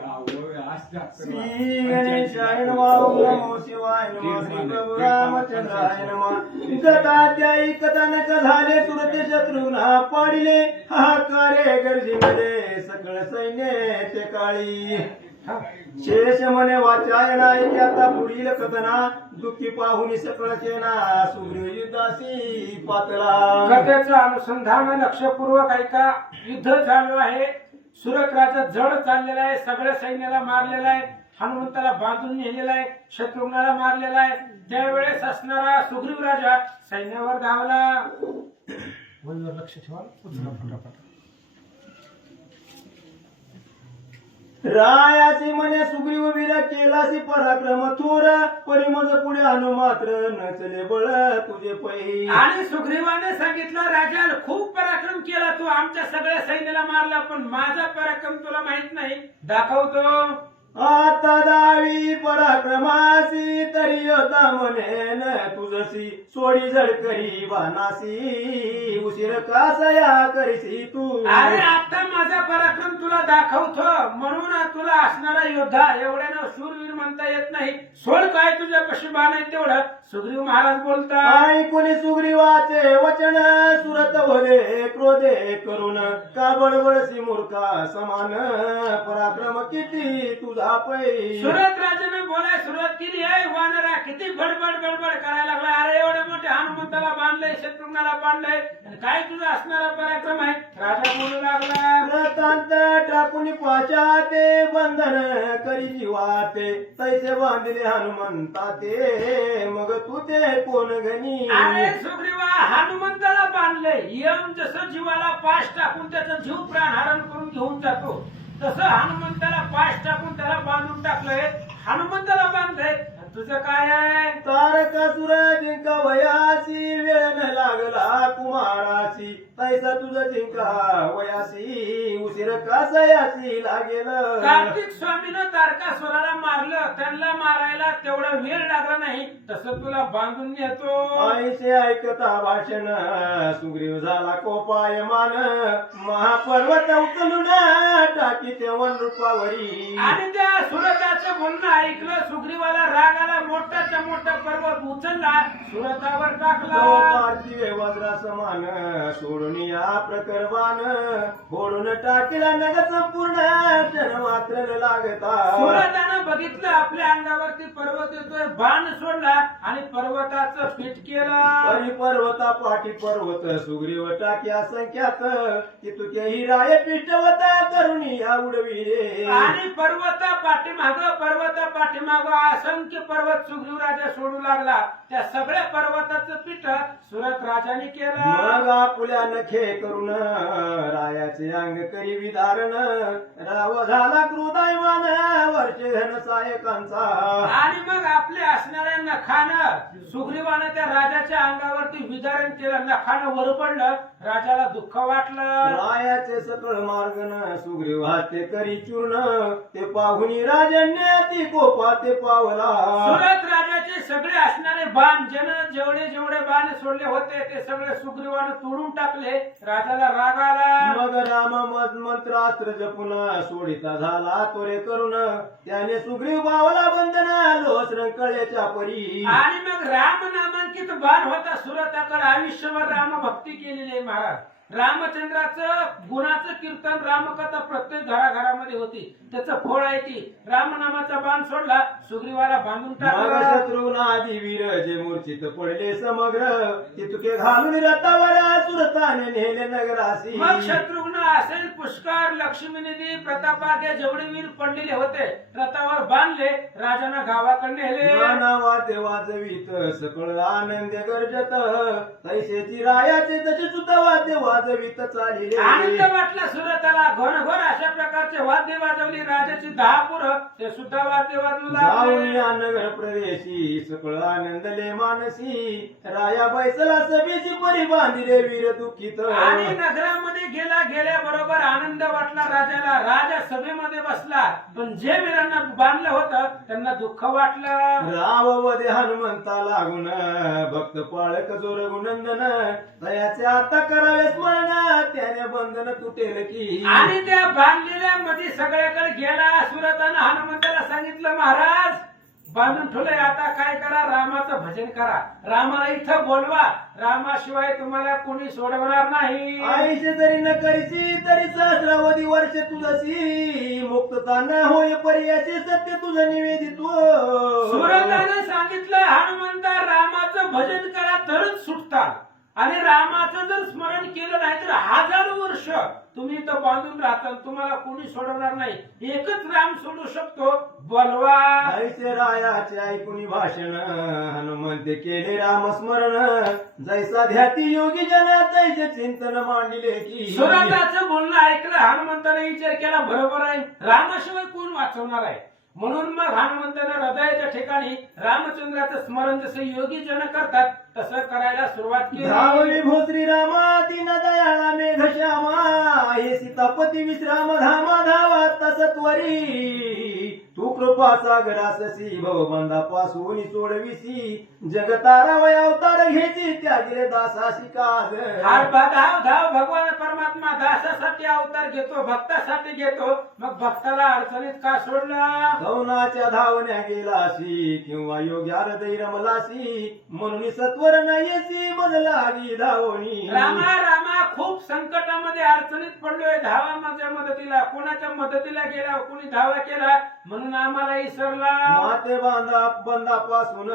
श्री गणेशाय नमः. ओम नमो शिवाय नमः. श्री प्रभू रामचंद्राय नमः. गताध्यायी कथानक झाले सुरते शत्रुघ्न पाडिले हाकारे गर्जीमध्ये सकळ सैन्य ते काळी. शेष म्हणे वाचायला ऐकी आता पुढील कथना दुःखी पाहुनी सकळ सेना सुग्रीव युद्धाशी पातला. कथेचं अनुसंधान लक्षपूर्वक ऐका. युद्ध चालू आहे. सुरत राजा जड चाललेला आहे. सगळ्या सैन्याला मारलेला आहे. हनुमंताला बांधून नेलेला आहे. शत्रुघ्नाला मारलेला आहे. त्यावेळेस असणारा सुग्रीव राजा सैन्यावर धावला. वहीवर लक्ष ठेवा. उचला फटाफट. रायाची म्हणे सुग्रीव वीर केलासी पराक्रम थोर परिमज पुढे अनु मात्र नचले बळ तुझे पै. आणि सुग्रीवाने सांगितलं राजा खूप पराक्रम केला तू आमच्या सगळ्या सैन्याला मारला पण माझा पराक्रम तुला माहित नाही दाखवतो. आता दावी पराक्रमासी तरी होता म्हणेन तुझसी सोडी झडकरी बाणासी उशीर कासया करीसी तू. अरे आता माझा पराक्रम तुला दाखवतो म्हणून तुला असणारा योद्धा एवढ्यानं शूरवीर म्हणता येत नाही. सोड काय तुझ्या पशी बाण आहे तेवढं. सुग्रीव महाराज बोलतात. ऐकून सुग्रीवाचे वचन सुरत भले क्रोधे करून का बडबडसी मूर्खा समान पराक्रम किती तुझा पै. सुरत राजाने बोलाय सुरुवात केली आहे. वानरा किती बडबड बडबड करायला लागला. अरे एवढे मोठे हनुमंताला बांधलंय शत्रुघ्नाला बांधलंय आणि काय तुझा असणारा पराक्रम आहे. राजा बोलू लागला. व्रतांत टाकून पाचा ते बंधन करी जीवाते तैसे बांधले हनुमंता ते मग तू ते कोण गणी. अरे सुग्रीवा हनुमंताला बांधले यम जसं जीवाला पाश टाकून त्याचा जीव प्राण हरण करून घेऊन जातो तसं हनुमंताला पाश टाकून त्याला बांधून टाकलंय. हनुमंताला बांधलंय. तुझं काय आहे. तारकासुर जिंका वयासी वेळ न लागला कुमारासी तैसा तुझं जिंका वयासी उशीर कासयासी लागेल. कार्तिक स्वामीनं तारकासुराला मारलं. त्यांना मारायला तेवढा वेळ लागला नाही तसं तुला बांधून येतो. ऐसे ऐकता भाषण सुग्रीव झाला कोपायमान महापर्वत उचलून टाकी ते वन रूपावरी. आणि त्या सुरताचं बोलणं ऐकलं. सुग्रीवाला राग आला. मोठाच्या मोठा पर्वत उचलला सुरतावर टाकला. पार्थिवे वज्रा समान सोडून या प्रकरवान फोडून टाकीला नग संपूर्ण क्षण मात्र न लागता. सुरतानं बघितलं आपल्या अंगावरती पर्वत येतोय. बाण सोडला आणि पर्वताचं पीठ केलं. परी पर्वता पाठी पर्वत सुग्रीव टाक्या संख्यात की तुके हिराय पिष्टवता करुणी या उडविले. आणि पर्वता पाठीमाग असंख्य पर्वत सुग्रीव राजा सोडू लागला. त्या सगळ्या पर्वताचं पीठ सुरत राजाने केलं. मग आपुल्या नखे करून रायाचे अंग करी विधारण राव झाला क्रोधायमान वर्षे धन सायकांचा. आणि मग आपल्या असणाऱ्या नखानं सुग्रीवानं त्या राजाच्या अंगावरती विधारण केलं. नखानं वर पडलं. राजाला दुःख वाटलं. रायाचे सकळ मार्गन सुग्रीव हाते करी चूर्ण ते पाहुनी राजन्य ती कोपा ते पावला. सुरत राजाचे सगळे असणारे बाण जेवढे बाण सोडले होते ते सगळे सुग्रीवानं तोडून टाकले. राजाला राग आला. मग राम मंत्रास्त्र जपून सोडिता झाला तोरे करून त्याने सुग्रीव बावला बंधन लोस रंकळ्याच्या परी. आणि मग राम नामांकित बाण होता सुरताकडे. आयुष्यभर राम भक्ती केलेली आहे महाराज. रामचंद्राचं गुणाचं कीर्तन रामकथा प्रत्येक घराघरामध्ये होती. त्याचं फळ आहे ती. रामनामाचा बाण सोडला. सुग्रीवाला बांधून टाकला. शत्रुघ्न आदी वीर जे मूर्छित पडले समग्र ते तुके घालून रथावर सुरताने नेले नगरासी. मग शत्रुघ्न असेल पुष्कर लक्ष्मीनिधी प्रतापाग्या जेवढे वीर पडलेले होते रथावर बांधले. राजांना गावाकडे नेले. वाद्य वाजवीत सकळ आनंद गर्जत तैसेची रायाचे तसे सुद्धा वाद्य वाजवीत चालिले. आनंद वाटला सुरताला. घोर अशा प्रकारचे वाद्य वाजवली. राजाची 10 पोरं ते सुद्धा वाद्य वाजवू लागले. नगर प्रदेशी सकळ आनंदले मानसी राया बैसला सभेची परी बांधिले वीर दुःखित. आणि नगरामध्ये गेल्याबरोबर आनंद वाटला राजाला. राजा सभेमध्ये बसला पण जे वीरांना बांधलं होतं त्यांना दुःख वाटलं. राववदे हनुमंता लागून भक्त पाळक जोर गुणंदन दयाचे आता करावे स्मरण त्याने बंधन तुटेल की. आणि त्या बांधलेल्या मध्ये सगळ्याकडे गेला. सुरत महाराज बांधून ठेवलंय, आता काय करा, रामाचं भजन करा, रामाला इथं बोलवा, रामाशिवाय तुम्हाला कोणी सोडवणार नाही. आयुष्य जरी न करशी तरी सहस्रावधी वर्ष तुझशी मुक्तता न होय पर्याचे सत्य तुझं निवेदित सुरतानं सांगितलं, हनुमंता रामाचं भजन करा तरच सुटता, आणि रामाचं जर स्मरण केलं नाही तर हजारो वर्ष तुम्ही इथं बांधून राहता, तुम्हाला कोणी सोडवणार नाही. एकच राम सोडू शकतो, बोलवा. ऐसे रायाचे ऐकून भाषण हनुमंत केले रामस्मरण जैसा ध्याती योगी जना तैसे चिंतन मांडले की. सुरताचं बोलणं ऐकलं, हनुमंताने विचार केला, बरोबर आहे, रामाशिवाय कोण वाचवणार आहे. म्हणून मग हनुमंतानं हृदयाच्या ठिकाणी रामचंद्राचं स्मरण जसे योगी जन करतात तसं करायला सुरुवात केली. धावली भोसरी रामा दीन दयाळा मेघ श्यामा हे सीतापती विश्राम धामा धावा तसत्वरी तू कृपा सागराससी भवबंधापासून सोडविसी जगतारा वय अवतार घ्यायची त्यागिले दासाशी काज. धाव धाव भगवान परमात्मा दासासाठी अवतार घेतो, भक्तासाठी घेतो, मग भक्ताला अडचणीत का सोडला. कौनाच्या धावण्या गेलाशी किंवा योग्य हृदय रमलाशी म्हणून सत्वर नाहीसी बदलागी धावणी. रामा रामा खूप संकटामध्ये अडचणीत पडलोय, धावा माझ्या मदतीला, कोणाच्या मदतीला गेला, कोणी धावा केला म्हणून आम्हाला इसरला. माते बांधा बंधापासून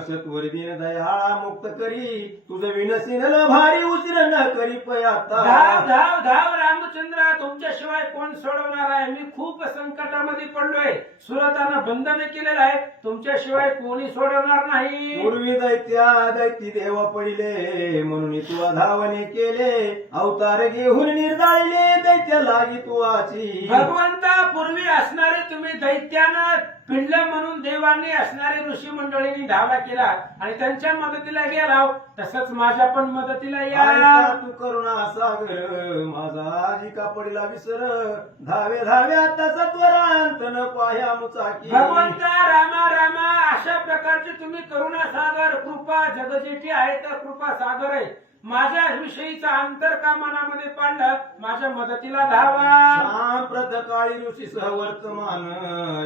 सत्वर दिन दयाळा मुक्त करी तुझं विनसीन भारी उशीर न करी पयाता. धाव धाव धाव रामचंद्रा, तुमच्याशिवाय कोण सोडवणार आहे. मी खूप संकटामध्ये पडलोय, सुरतानं बंधन केलेलं आहे, तुमच्याशिवाय कोणी सोडवणार नाही. पूर्वी दैती देव पडिले म्हणून तू धावणे केले अवतार घेऊन निर्धाळले दैत्य लागी तू आची. भगवंता पूर्वी असणारे तुम्ही दैत्यानं पिंडलं म्हणून देवांनी असणारे ऋषी मंडळींनी धावा केला आणि त्यांच्या मदतीला गेला, तसंच माझ्या पण मदतीला या. तू करुणा सागर माझा आजी का पडला विसर धावे धावे आता सत्वरांत न पाया मुचाकी. भगवंता रामा रामा, अशा प्रकारचे तुम्ही करुणा सागर, कृपा जगजेठी आहे तर कृपा सागर आहे. माझ्या विषयीचा अंतर का मनामध्ये पाडलं, माझ्या मदतीला धावा. सांप्रत काळी ऋषी सहवर्तमान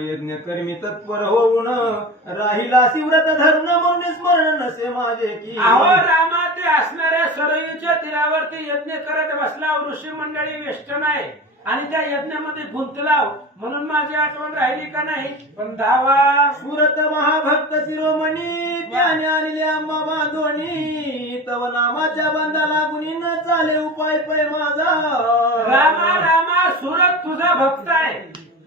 यज्ञ कर्मी तत्पर होऊन राहिला शिव्रत धरून म्हणून स्मरण नसे माझे की. अहो रामा, ते असणाऱ्या सरयूच्या तीरावरती यज्ञ करत बसला, ऋषी मंडळी वेष्टन आहे आणि त्या यज्ञामध्ये गुंतलाव म्हणून माझी आठवण राहिली का नाही, पण धावा. सुरत महाभक्त शिरोमणी त्याने आणले आम्हा बांधोणी तव नामाच्या बंधा लागून न चाले उपाय पळे माझा. रामा रामा, सुरत तुझा भक्त आहे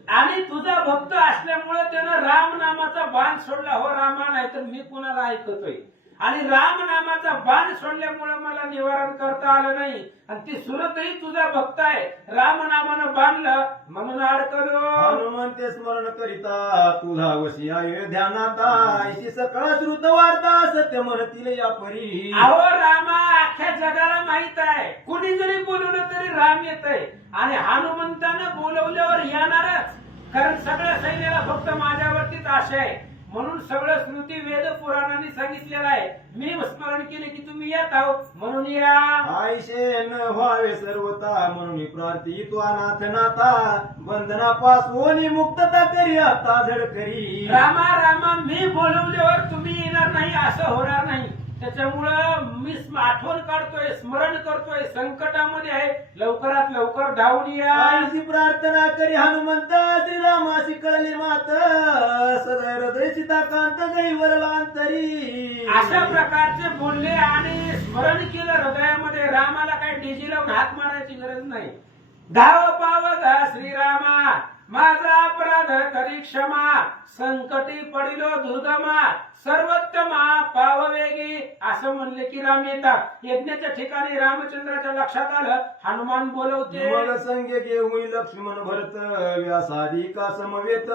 आणि तुझा भक्त असल्यामुळे त्यानं राम नामाचा बाण सोडला. हो रामा, नाही तर मी कुणाला ऐकतोय, आणि राम नामाचा बाण सोडल्यामुळे मला निवारण करता आलं नाही. आणि ती सुरतही तुझा भक्त आहे, राम नामानं बांधलं म्हणून अडकलो. हनुमंते स्मरण करिता तुझा वशी अयोध्यानाता ऐशी सकाळ श्रुत वार्ता सत्य म्हणतील या परी. अहो रामा, अख्ख्या जगाला माहित आहे, कुणी जरी बोलवलं तरी राम येत आहे, आणि हनुमंतानं बोलवल्यावर येणारच, कारण सगळ्या सैन्याला फक्त माझ्यावरतीच आशा आहे. म्हणून सगळं स्मृती वेद पुराणांनी सांगितलेलं आहे. मी स्मरण केले की तुम्ही येत आहो म्हणून या. आयशे न व्हावे सर्वता म्हणून प्रार्थी तू अनाथ नाथा बंधनापासून मुक्तता करी आता झडकरी. रामा रामा, मी बोलवल्यावर तुम्ही येणार नाही असं होणार नाही, त्याच्यामुळं मी आठवण काढतोय, स्मरण करतोय, संकटामध्ये आहे, लवकरात लवकर धावून या. आईची प्रार्थना करी हनुमंत श्रीरामाशी कळली मात सदैव हृदय सीताकांत गैवरलांतरी. अशा प्रकारचे बोलले आणि स्मरण केलं हृदयामध्ये. रामाला काही डीजी लावून हात मारायची गरज नाही. धाव पावगा श्रीरामा, माझा अपराध करी क्षमा, संकटी पडिलो दुर्गमा, सर्वोत्तमा पाववेगी. असं म्हणले की राम येतात. यज्ञाच्या ठिकाणी रामचंद्राच्या लक्षात आलं, हनुमान बोलवते. मग संगे घेऊन लक्ष्मण भरत व्यासादी का समवेत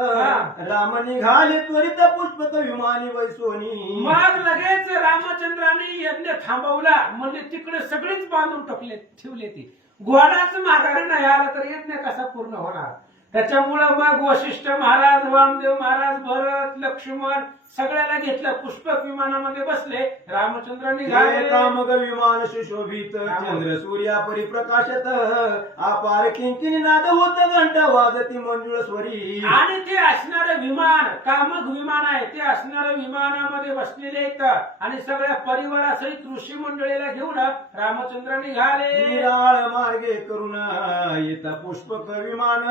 राम निघाले त्वरित पुष्पक विमानी वैसोनी. मग लगेच रामचंद्राने यज्ञ थांबवला, म्हणजे तिकडे सगळेच बांधून ठेवले ती. घोडाच माघारी नाही आला तर यज्ञ कसा पूर्ण होणार. त्याच्यामुळं मग वशिष्ठ महाराज, वामदेव महाराज, भरत, लक्ष्मण सगळ्याला घेतलं. पुष्पक विमानामध्ये बसले. रामचंद्र निघाले. कामग विमान सुशोभित चंद्र सूर्या परिप्रकाशत अपार किंकिणी नाद होत घंटा वाजती मंजुळ स्वरी. आणि ते असणारं विमान कामक विमान आहे. ते असणारं विमानामध्ये बसलेले आहेत आणि सगळ्या परिवारासहित ऋषी मंडळीला घेऊन रामचंद्र निघाले. निराळ मार्गे करून येता पुष्पक विमान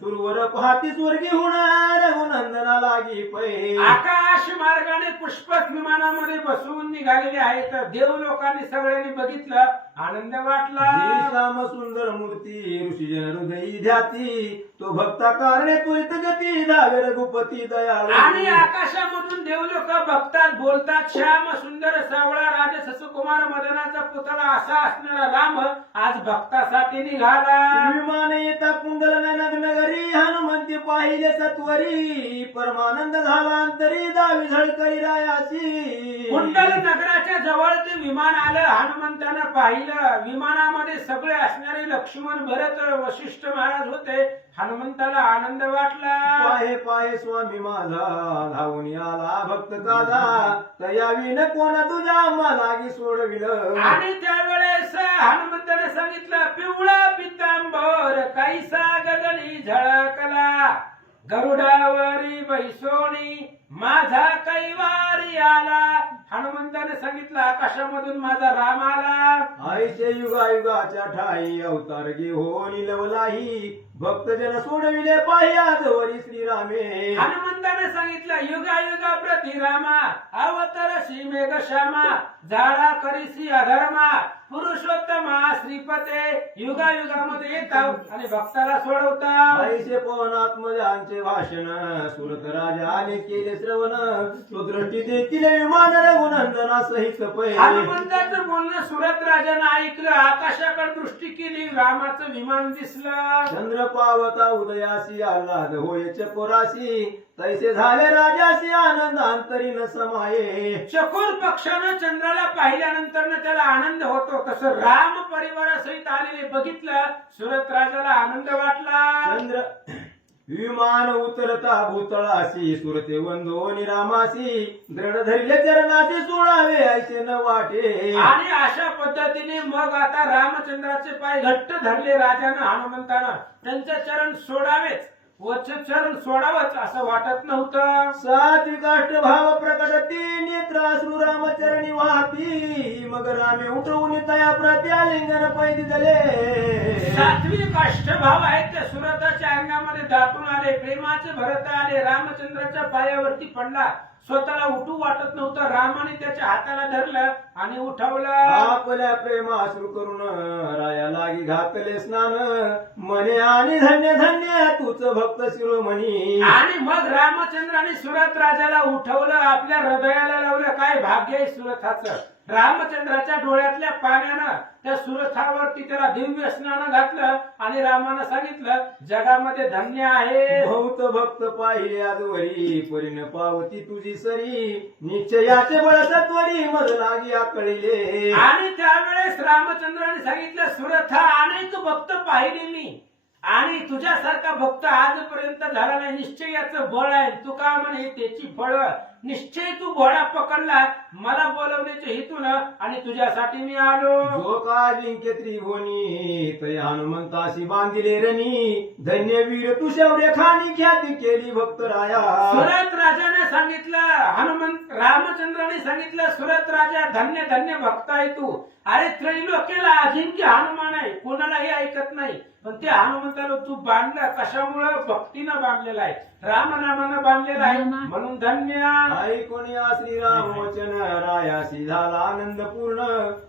सुरवर पाहती स्वर्गी होणार रघुनंदना लागी पै. आकाश मार्गाने पुष्पक विमानामध्ये बसून निघालेले आहेत. देव लोकांनी सगळ्यांनी बघितलं. आनंद वाटला. श्याम सुंदर मूर्ती ऋषीजन हृदयी ध्याती तो भक्ता कारणे त्वरित गती धावे रघुपती दयाळू. आणि आकाशामधून देव लोक बघतात, बोलतात. श्याम सुंदर सावळा राजसस कुमार मदनाचा पुतळा असा असणारा राम आज भक्तासाठी निघाला. विमान येता कुंडल नगरी हनुमंती पाहिले सत्वरी परमानंद झाला अंतरी दावी झळकरी रायाची. कुंडल नगराच्या जवळ ते विमान आलं. हनुमंतानं पाहिलं. विमानामध्ये सगळे असणारे लक्ष्मण, भरत, वशिष्ठ महाराज होते. हनुमंताला आनंद वाटला. पाहे पाहे स्वामी माझा धावून आला भक्त काजा तयावीन कोणा तुझ्या मालागी सोडविलं. आणि त्यावेळेस हनुमंताने सांगितलं, पिवळा पितांबर कैसा गगनी झळकला, गरुडावरी बैसोनी माझा कैवारी आला. हनुमंताने सांगितलं, आकाशामधून माझा राम आला. आईचे युगायुगाच्या ठाई अवतार घेऊन लवलाही भक्तजन सोडविले पाहि आजवरी श्रीरामे. हनुमंताने सांगितलं, युगायुगा प्रति रामा अवतरसी मेघ श्यामा झाडा करीसी अधर्मा पुरुषोत्तमा श्रीपते. युगायुगामध्ये येतात आणि भक्ताला सोडवतात. आईचे पवनात्मजांचे भाषण सुरत राजाने केले श्रवण तो दृष्टी देखील विमान रघुनंदना सहित पै. हनुमंताचं बोलणं सुरत राजानं ऐकलं. आकाशाकडे दृष्टी केली. रामाचं विमान दिसलं. चंद्र पावता उदयासी आल्हाद होय चकोरासी तैसे झाले राजासी आनंद अंतरी न समाये. चकोर पक्षानं चंद्राला पाहिल्यानंतर त्याला आनंद होतो. तसं राम परिवारासहित आलेले बघितलं. सुरत राजाला आनंद वाटला. चंद्र विमान उतरता भूतळासी सुरते वंदोनी रामासी दृढ धरले चरणाचे सोडावे ऐसे न वाटे. आणि अशा पद्धतीने मग आता रामचंद्राचे पाय घट्ट धरले राजानं, हनुमंतानं. त्यांचे चरण सोडावेच, वच चरण सोडावंच असं वाटत नव्हतं. सात्विकाष्ट भाव प्रकटती नेत्राश्रू रामचरणी वाहती मग रामे उठवून तया प्रती आलिंगन पैदी झाले. सात्विक अष्टभाव आहेत ते सुरताच्या अंगामध्ये दाटून आले. प्रेमाचे भरत आले. रामचंद्राच्या पायावरती पडला. स्वतःला उठू वाटत नव्हतं. रामाने त्याच्या हाताला धरलं आणि उठवलं. आपल्या प्रेमाश्रू करून राया लागी घातले स्नान मने आणि धन्य धन्य तूच भक्त शिरोमणी. आणि मग रामचंद्राने सुरत राजाला उठवलं. आपल्या हृदयाला लावलं. काय भाग्य आहे सुरथाचं. रामचंद्राच्या डोळ्यातल्या पाण्यानं त्या सुरथावरती त्याला दिव्य स्नान घातलं आणि रामानं सांगितलं, जगामध्ये धन्य आहे. बहुत भक्त पाहिले आजवरी परिण पावती तुझी सरी निश्चयाचे बळ सत्वरी मध लागी आकळीले. आणि त्यावेळेस रामचंद्राने सांगितलं, सुरथा अनेक भक्त पाहिले मी आणि तुझ्यासारखा भक्त आजपर्यंत झाला नाही. निश्चयाचं बळ आहे. तू का म्हणे त्याची फळ. निश्चय तू घोडा पकडला मला बोलवण्याच्या हेतून आणि तुझ्यासाठी मी आलो. जो का जिंके त्रिभुवनी तय हनुमंताशी बांधिले रणी धन्य वीर तू शेवढे खाणी ख्याती केली भक्त राया. सुरत राजाने सांगितलं, हनुमंत रामचंद्राने सांगितलं, सुरत राजा धन्य धन्य भक्त आहे तू. अरे त्रैलोक्याला अजिंक्य हनुमान आहे. कोणालाही ऐकत नाही. पण ते हनुमंताला तू बांधलं कशामुळे. भक्तीनं बांधलेला आहे. रामनामानं बांधलेला आहे म्हणून धन्य. ऐकून या श्रीराम वचन रायासी झाला आनंद पूर्ण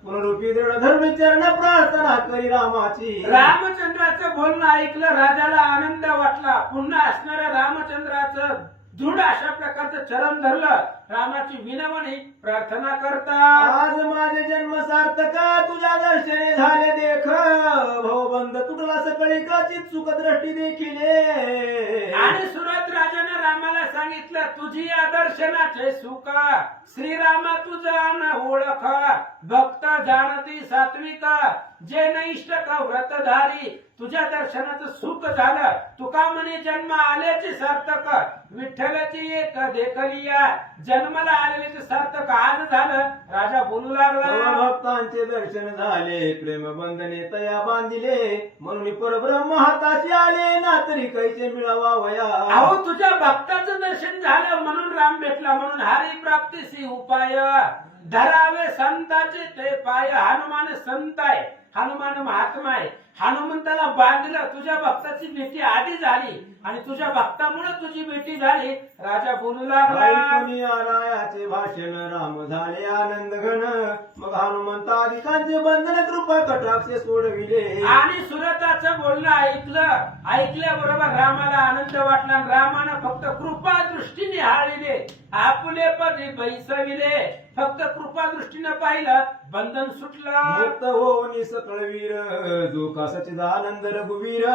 पुनरुपी दृढ धर्म चरण प्रार्थना करी रामाची. रामचंद्राचं बोलणं ऐकलं. राजाला आनंद वाटला. पुन्हा असणाऱ्या रामचंद्राचं दृढ अशा प्रकारचं चरण धरलं. रामाची विनवणी प्रार्थना करता. आज माझे जन्म सार्थक तुझ्या दर्शने झाले देख भवबंध तुटला सकळी काचित सुख दृष्टी देखील. आणि सुरत राजाने रामाला सांगितलं, तुझी आदर्श दर्शनाचे सुख श्रीरामा तुझा न ओळख भक्त जाणती सात्विक जे न इष्ट का व्रतधारी तुझ्या दर्शनाचं सुख झालं तुका म्हणे जन्म आल्याचे सार्थक विठ्ठलाची एक देखलिया जन्माला आलेले सार्थक आज झालं राजा बोलू लागला तेव्हा भक्तांचे दर्शन झाले प्रेम बंधने तया बांधिले म्हणून परब्रह्म हाताशी आले ना तरी कैसे मिळावा वया अहो तुझ्या भक्ताचं दर्शन झालं म्हणून राम भेटला म्हणून हरी प्राप्तीसी उपाय धरावे संताचे ते पाय हनुमान संत आहे हनुमान महात्मा आहे हनुमंताला बांधलं तुझ्या भक्ताची भेटी आधी झाली आणि तुझ्या भक्तामुळे तुझी भेटी झाली राजा बोलू लागला ऐकून रायाचे भाषण राम झाले आनंद घन मग हनुमंतादिकांचे बंधन कृपा कटाक्षे सोडविले आणि सुरताचं बोलणं ऐकल्याबरोबर रामाला आनंद वाटला रामानं फक्त कृपा दृष्टीने हाळिले आपले पदी बैसविले फक्त कृपा दृष्टीनं पाहिलं बंधन सुटलं मुक्त होऊन सकळवीर जो का सच्चिदानंद रघुवीर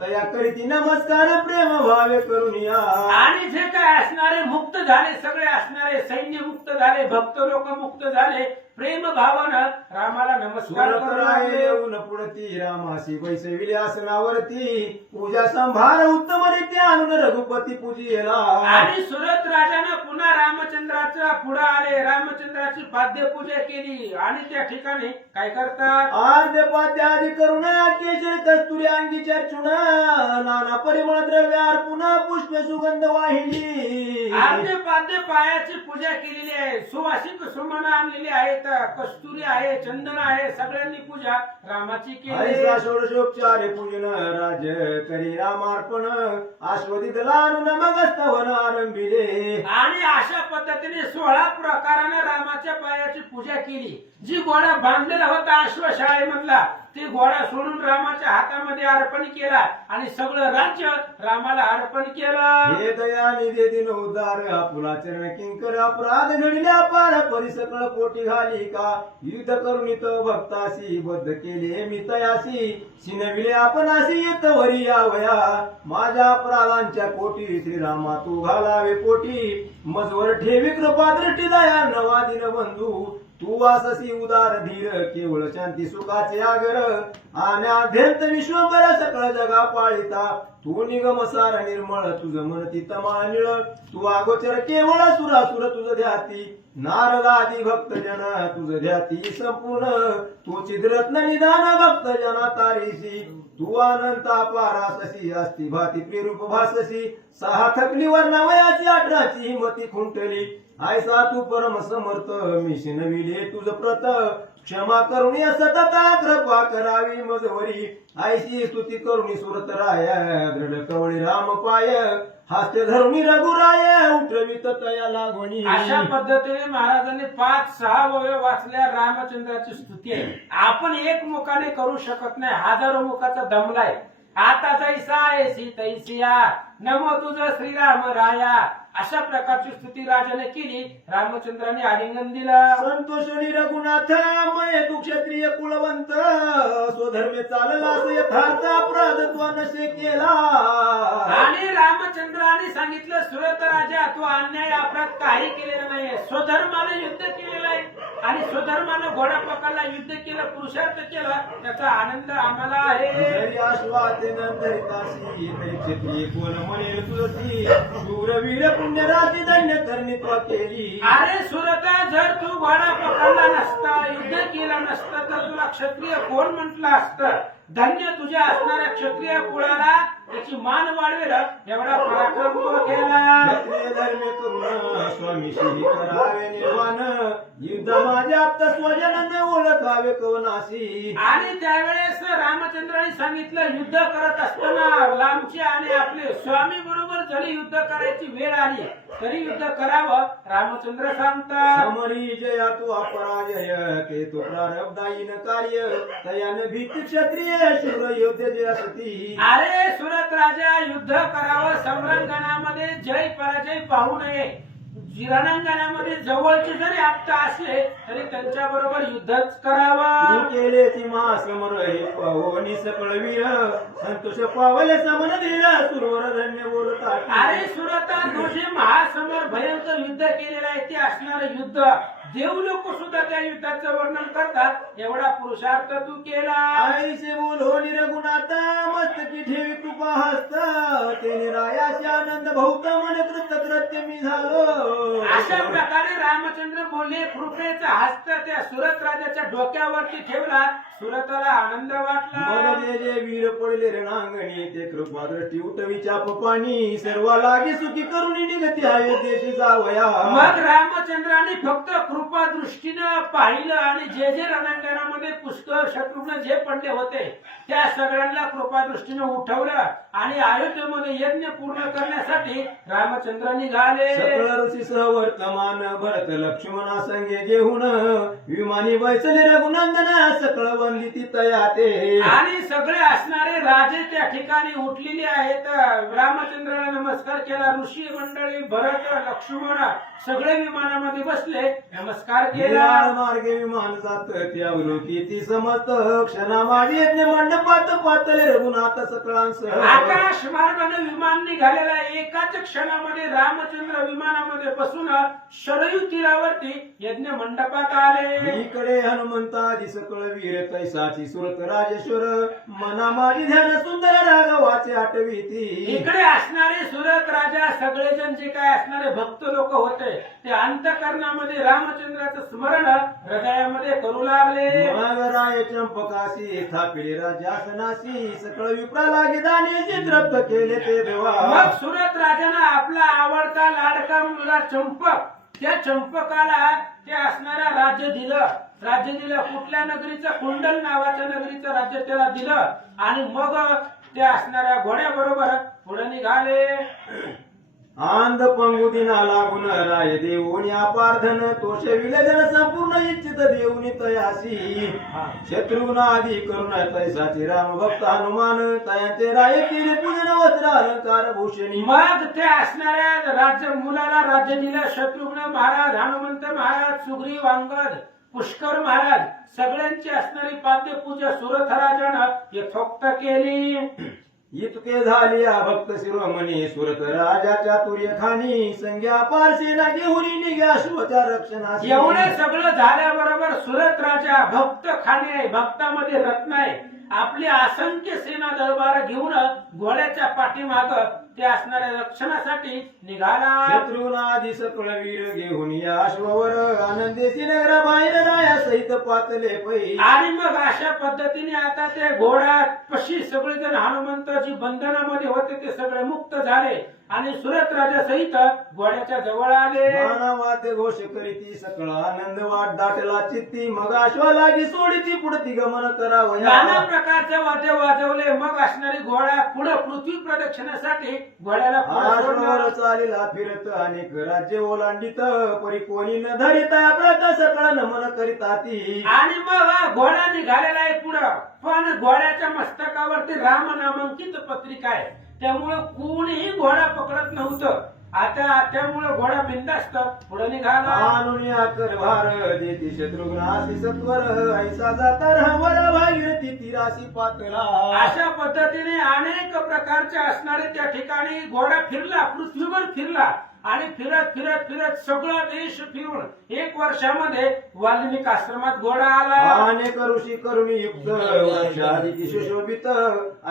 तया करीती नमस्कार प्रेम भावे करून या आणि जे काय असणारे मुक्त झाले सगळे असणारे सैन्य मुक्त झाले भक्त लोक मुक्त झाले प्रेम भावानं रामाला नमस्कार सुरतराय येऊन पुढती रामासी बैसविले आसनावरती पूजा संभार उत्तम रीत्या आणून रघुपती पूजिला आणि सुरत राजानं पुन्हा रामचंद्राच्या पुढे आले रामचंद्राची पाद्यपूजा केली आणि त्या ठिकाणी काय करतात आद्य पाद्य आदी करुण केशर कस्तुरी अंगी चर्चुण नाना परिमळ द्रव्य अर्पुण पुष्प सुगंध वाहिली आद्य पाद्य पायाची पूजा केलेली आहे सुवासिक सुमन आणलेली आहेत कस्तुरी आहे चंदन आहे सगळ्यांनी पूजा रामाची केली हरिसा षोडशोपचारे पूजन राज करी रामार्पण आस्वदित लानून मग स्तवन आरंभिले आणि अशा पद्धतीने 16 प्रकाराने रामाच्या पायाची पूजा केली जी घोडा बांधलेला होता अश्वशाळेमधला ते घोडा सोडून रामाच्या हातामध्ये अर्पण केला आणि सगळं राज्य रामाला अर्पण केलं हे दयानिधे दिन उदार आपुला चरण किंकर अपराध घडल्या पार परिसकळ पोटी घाली का युद्ध करून तो भक्तासी बद्ध केले मी तयासी शिनविले आपणासी येतवरी यावया माझ्या अपराधांच्या पोटी श्रीरामा तू घालावे पोटी मजवर ठेवी कृपा दृष्टी दया नवा दिन बंधू तू वाससी उदार धीर केवळ शांती सुखाचे आगर आणि अध्यंत विश्वभर सकळ जगा पाळिता तू निगम सार निर्मळ तुझ मन तमानिळ तू अगोचर केवळ सुरासुर तुझ ध्याती नारदादी भक्त जन तुझ ध्याती संपूर्ण तू चिद्रत्न निदान भक्त जना तारीसी तू अनंत अपाराससी असती भाती प्रिरूप भाससी 6 थकली वर्णावयाची 18ची हिमती खुंटली आयसा तू परम समर्थ मिशिनविले तुझ प्रत क्षमा करुणी सतता कृपा करावी मजवरी आयशी स्तुती करुणी सुरत राय दृढ कवळी राम पाय हास्य धरुणी रघुराय उठवित तया लागवणी अशा पद्धतीने महाराजांनी 5-6 वय वाचल्या रामचंद्राची स्तुती आहे आपण एक मुखाने करू शकत नाही हजारो मुखाचा दमलाय आता जैसा ऐसी तैसिया नमो तुझ श्रीराम राया अशा प्रकारची स्तुती राजाने केली रामचंद्राने आलिंगन दिलं संतोषणी रघुनाथ मय तू क्षत्रिय कुलवंत स्वधर्मे चालला यथार्थ अपराध तू नशे केला आणि रामचंद्राने सांगितलं सुरत राजा तू अन्याय अपराध काही केलेला नाहीये स्वधर्माने युद्ध केलेलं आहे आणि स्वधर्मानं घोडा पकडला युद्ध केलं पुरुषार्थ केला त्याचा आनंद आम्हाला आहे जरी आश्वासेन धरितासी तरी क्षत्रिय कोण म्हणेल तुझी शूरवीर पुण्यराती धन्य धरणी तो केली अरे सुरता जर तू घोडा पकडला नसता युद्ध केलं नसतं तर तुला क्षत्रिय कोण म्हटलं असतं धन्य तुझ्या असणाऱ्या क्षत्रिय कुळाला त्याची मान वाढवेल एवढा पराक्रम तो केला क्षत्रिय धर्म करून स्वामी श्री करावे निर्वाण युद्ध माझ्या आप्त स्वजन ओळखावे कवनासी आणि त्यावेळेस रामचंद्राने सांगितलं युद्ध करत असताना लांबचे आणि आपले स्वामी बरोबर जरी युद्ध करायची वेळ आली तरी युद्ध करावं रामचंद्र सांगतात समरी जया तू अपराजय ते तो प्रारब्धाईन कार्य तयान भीती क्षत्रिय शूर योद्ध जयसती अरे सुरत राजा युद्ध करावं संरंगणामध्ये जय पराजय पाहू नये रणांगणामध्ये जवळचे जरी आप्त असले तरी त्यांच्या बरोबर युद्धच करावं केले ती महासमर हे पाहोनी सकळवीर संतोष पावले समन धीर सुरवर धन्य बोलतात अरे सुरता तो जे महासमर भयंकर युद्ध केलेलं आहे ते असणारं युद्ध देव लोक सुद्धा त्या युद्धाचं वर्णन करतात. एवढा पुरुषार्थ तू केला. आईसे बोलो निरगुणाता मस्तकी ठेवी कृपा हस्त तेने रायाचे आनंद भौत मन कृतकृत्य मी झालो. अशा प्रकारे रामचंद्र बोलले. कृपेचा हस्त त्या सुरत राजाच्या डोक्यावरती ठेवला. सुरताला आनंद वाटला. मग जे जे वीर पडले रणांगणी ते कृपा दृष्टी उठवी चाप पाणी सर्व लागे सुखी करुणी निगती अयोध्येशी जावया. मग रामचंद्राने फक्त कृपा दृष्टीनं पाहिलं आणि जे जे रणांगणामध्ये पुष्कळ शत्रुघ्न जे पडले होते त्या सगळ्यांना कृपा दृष्टीनं उठवलं आणि अयोध्येमध्ये यज्ञ पूर्ण करण्यासाठी रामचंद्र निघाले. सकळ ऋषी वर्तमान भरत लक्ष्मणा संगे घेऊन विमानी बैसले रघुनंदना सकळ वंदिती तयाते. आणि सगळे असणारे राजे त्या ठिकाणी उठलेले आहेत. रामचंद्राला नमस्कार केला. ऋषी मंडळी भरत लक्ष्मण सगळे विमानामध्ये बसले. नमस्कार केला. मार्गे विमान जात त्यावलोकी ती समस्त क्षणामागे यज्ञ मंडपात पातले रघुनाथ सकळांसह. आकाश मार्गाने विमान निघालेला आहे. एकाच क्षणामध्ये रामचंद्र विमानामध्ये बसून शरयू तीरावरती यज्ञ मंडपात आले. इकडे हनुमंतादी सकळ वीर तैसाची सुरत राजेश्वर मना माझी ध्यान सुंदर राघवाचे आठवीती. इकडे असणारे सुरत राजा सगळेजण जे काय असणारे भक्त लोक होते ते अंतःकरणामध्ये रामचंद्राचं स्मरण हृदयामध्ये करू लागले. मग राय चंपकाशी स्थापिले राजासनाशी सकळ विप्रा लागे दाने तृप्त केले ते देवा. मग सुरत राजानं आपला आवडता लाडका मुलगा चंपक त्या चंपकाला ते असणारा राज्य दिलं. राज्य दिलं कुठल्या नगरीचं? कुंडल नावाच्या नगरीचं राज्य त्याला दिलं. आणि मग ते असणाऱ्या घोड्याबरोबर पुढे निघाले. आंध पंगुदिना लागून राय देऊन अपार्थन तोष विलजन संपूर्ण इच्छित देऊनी तयासी. शत्रुघ्न आदी करुण तैसाचे राम भक्त हनुमान तयाचे राय केले पूजन वस्त्र अलंकार भूषणी. मग ते असणाऱ्या राज्य मुलाला राज्य दिलं. शत्रुघ्न महाराज, हनुमंत महाराज, सुग्रीव, अंगद, पुष्कर महाराज सगळ्यांची असणारी पाद्यपूजा सुरथ राजानं यथोक्त केली. इतके झाले भक्त शिरोमणी सुरत राजाच्या तुर्यखानी संज्ञा पारसेना घेऊन निघ्या अश्वच्या रक्षणास. एवढं सगळं झाल्याबरोबर सुरत राजा भक्त खाणे आहे. भक्तामध्ये रत्न आहे. आपली असंख्य सेना दरबार घेऊन घोड्याच्या पाठीमाग ते असणाऱ्या रक्षणासाठी निघाला. शत्रुनादी सकळ वीर घेऊन या अश्वावर आनंदेशी नगरा बाहेर राया सहित पातले पै. आणि मग अशा पद्धतीने आता ते घोडा पशी सगळेजण हनुमंताची बंधनामध्ये होते ते सगळे मुक्त झाले आणि सुरत राजा सहित घोड्याच्या जवळ आले. वाद्य घोष करीती सकळ आनंद वाट दाटला चित्ती मग अश्वा लागी सोडीती पुढती गमन करावं. नाना प्रकारचे वाद्य वाजवले. मग असणारी घोडा पुढे पृथ्वी प्रदक्षिणासाठी घोड्याला पुढे सोडलं. चालेला फिरत अनेक राज्य ओलांडित परी कोणी न धरित आपला सकळ नमन करीता ती. आणि मग घोडा निघालेला आहे पुढं. पण घोड्याच्या मस्तकावरती राम नामांकित पत्रिका आहे. त्यामुळं कोणीही घोडा पकडत नव्हतं. आता त्यामुळे घोडा बिंदास्त पुढे निघाला. अनुनिया कर भार देती शत्रुघ्नासी सत्वर ऐसा जाता रामरा भागीरथी तिरासी पातला. अशा पद्धतीने अनेक प्रकारचे असणारे त्या ठिकाणी घोडा फिरला, पृथ्वीवर फिरला आणि फिरत फिरत फिरत सगळा देश फिरून 1 वर्षामध्ये वाल्मिक आश्रमात घोडा आला. अनेक ऋषी करुणी युक्त वृक्षादिती सुशोभित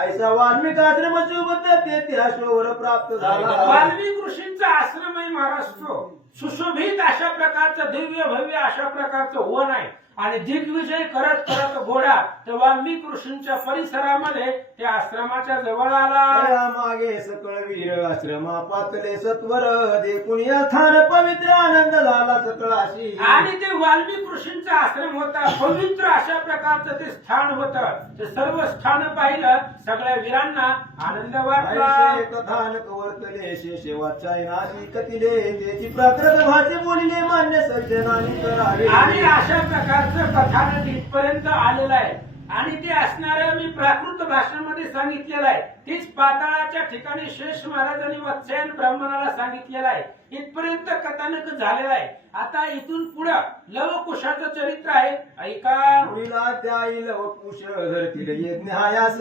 ऐसा वाल्मिक आश्रम शोभत ते अश्वर प्राप्त झाला. वाल्मिक ऋषींचा आश्रम आहे महाराष्ट्र. सुशोभित अशा प्रकारचं दिव्य भव्य अशा प्रकारचं वन आहे आणि दिग्विजय करत करत घोडा तर वाल्मिक ऋषींच्या परिसरामध्ये त्या आश्रमाच्या जवळ आला. मागे सकळ वीर आश्रमा पातले सत्वर देखून या स्थान पवित्र आनंद झाला सकळाशी. आणि ते वाल्मिक ऋषींचा आश्रम होता. पवित्र अशा प्रकारचं ते स्थान होतं. ते सर्व स्थान पाहिलं सगळ्या वीरांना आनंद वाटला. कथानक वर्तले शेषे वाचायनाशी कथिले त्याची प्राकृत भाषे बोलिले मान्य सज्जनानी करावे. आणि अशा प्रकारचं कथानक इथपर्यंत आलेलं आहे. आणि ते असणाऱ्या मी प्राकृत भाषेमध्ये सांगितलेलं आहे. तीच पाताळाच्या ठिकाणी शेष महाराजांनी वत्स्यायन ब्राह्मणाला सांगितलेलं आहे. इथपर्यंत कथानक झालेलं आहे. आता इथून पुढं लवकुशाचं चरित्र आहे. ऐका. होईला त्याईल कुश धरतील यज्ञ हायास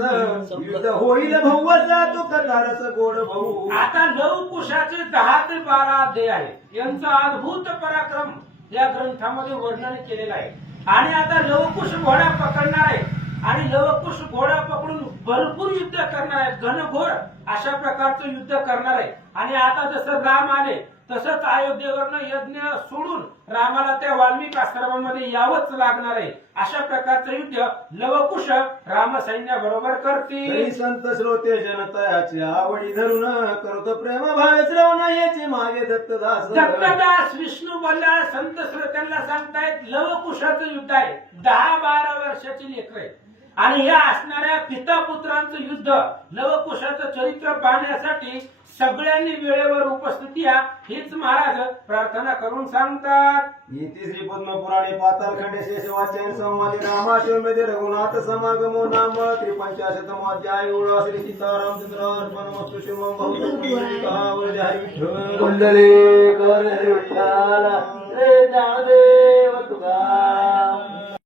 युद्ध होईल भौवचा तो कथारस गोड भाऊ. आता लवकुशाचे 10 ते 12 अध्याय आहे. यांचा अद्भुत पराक्रम या ग्रंथामध्ये वर्णन केलेलं आहे. आणि आता लवकुश घोडा पकडणार आहे आणि लवकुश घोडा पकडून भरपूर युद्ध करणार आहे. घनघोर अशा प्रकारचं युद्ध करणार आहे. आणि आता जसं राम आले तसंच अयोध्येवरनं यज्ञ सोडून रामाला त्या वाल्मिक आश्रमामध्ये यावंच लागणार आहे. अशा प्रकारचं युद्ध लवकुश रामसैन्याबरोबर करतील. तरी संत श्रोते जनतयाची आवडी धरून करतो प्रेम भावे श्रवण याचे मागे दत्तदास. दत्तदास विष्णू बल्लाळ संत श्रोत्यांना सांगतायत लवकुशाचं युद्ध आहे. 10-12 वर्षाची लेकरं आहेत. आणि या असणाऱ्या पिता पुत्रांचं युद्ध लवकुशाचं चरित्र पाहण्यासाठी सगळ्यांनी वेळेवर उपस्थिती या हीच महाराज प्रार्थना करून सांगतात. इति श्री पद्मपुराणे पातालखंडे शेष वाचन संवादे रामाश्वमेधे रघुनाथ समागमो नाम 53 एवढा श्री सीतारामचंद्र अर्पणमस्तु शिवम बहु हरी विठ्ठल. कुंडली कर विठ्ठल रे ज्ञानदेव तुका